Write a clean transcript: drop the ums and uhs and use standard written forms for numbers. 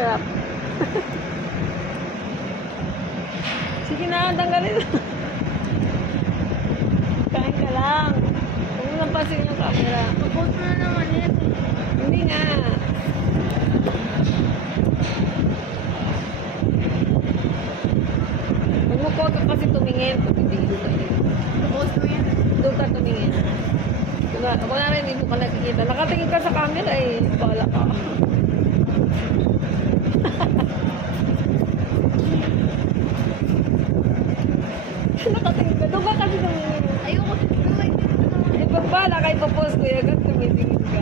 Sarap. Sige na, tanggalin. Kain ka lang. Huwag mo nang pasin yung camera. Kapot na naman yan. Hindi nga. Huwag mo po ka kasi tumingin. Pag hindi doon ka tumingin. Kapot mo yan. Doon ka tumingin. Wala rin, hindi mo ka nakikita. Nakatingin ka sa camera eh. Bala ka. Nakatingin ka. Doon ka kasi tumingin. Ayoko. Eh, pag bala kayo pa-post ko yan, tumitingin ka.